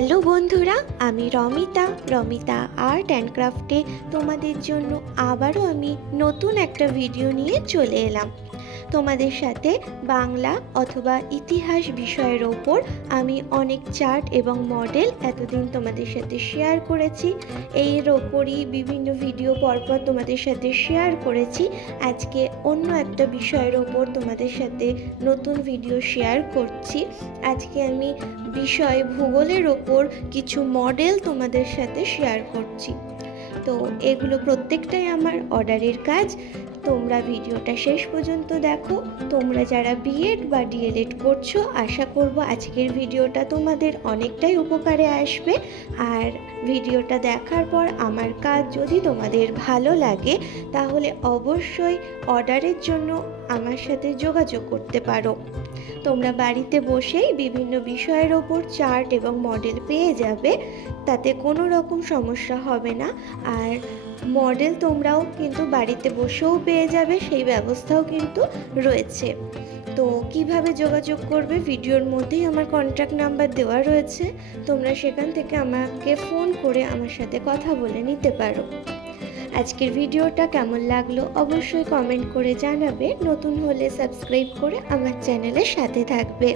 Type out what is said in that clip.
Hello বন্ধুরা, আমি Romita art and ক্রাফটে তোমাদের জন্য আবারও আমি নতুন একটা ভিডিও নিয়ে চলে এলাম। তোমাদের সাথে বাংলা অথবা ইতিহাস বিষয়ের ওপর আমি অনেক চার্ট এবং মডেল এতদিন তোমাদের সাথে শেয়ার করেছি। এর ওপরই বিভিন্ন ভিডিও পরপর তোমাদের সাথে শেয়ার করেছি। আজকে অন্য একটা বিষয়ের ওপর তোমাদের সাথে নতুন ভিডিও শেয়ার করছি। আজকে আমি বিষয় ভূগোলের ওপর কিছু মডেল তোমাদের সাথে শেয়ার করছি। তো এগুলো প্রত্যেকটাই আমার অর্ডারের কাজ। তোমরা ভিডিওটা শেষ পর্যন্ত দেখো। তোমরা যারা বিএড বা ডিএলএড করছো, আশা করব আজকের ভিডিওটা তোমাদের অনেকটাই উপকারে আসবে। আর ভিডিওটা দেখার পর আমার কাজ যদি তোমাদের ভালো লাগে, তাহলে অবশ্যই অর্ডারের জন্য আমার সাথে যোগাযোগ করতে পারো। তোমরা বাড়িতে বসেই বিভিন্ন বিষয়ের ওপর চার্ট এবং মডেল পেয়ে যাবে, তাতে কোনো রকম সমস্যা হবে না। আর মডেল তোমরাও কিন্তু বাড়িতে বসেও পেয়ে যাবে, সেই ব্যবস্থাও কিন্তু রয়েছে। তো কিভাবে যোগাযোগ করবে, ভিডিওর মধ্যেই আমার কন্ট্যাক্ট নাম্বার দেওয়া রয়েছে। তোমরা সেখান থেকে আমাকে ফোন করে আমার সাথে কথা বলে নিতে পারো। আজকের ভিডিওটা কেমন লাগলো অবশ্যই কমেন্ট করে জানাবে। নতুন হলে সাবস্ক্রাইব করে আমার চ্যানেলের সাথে থাকবে।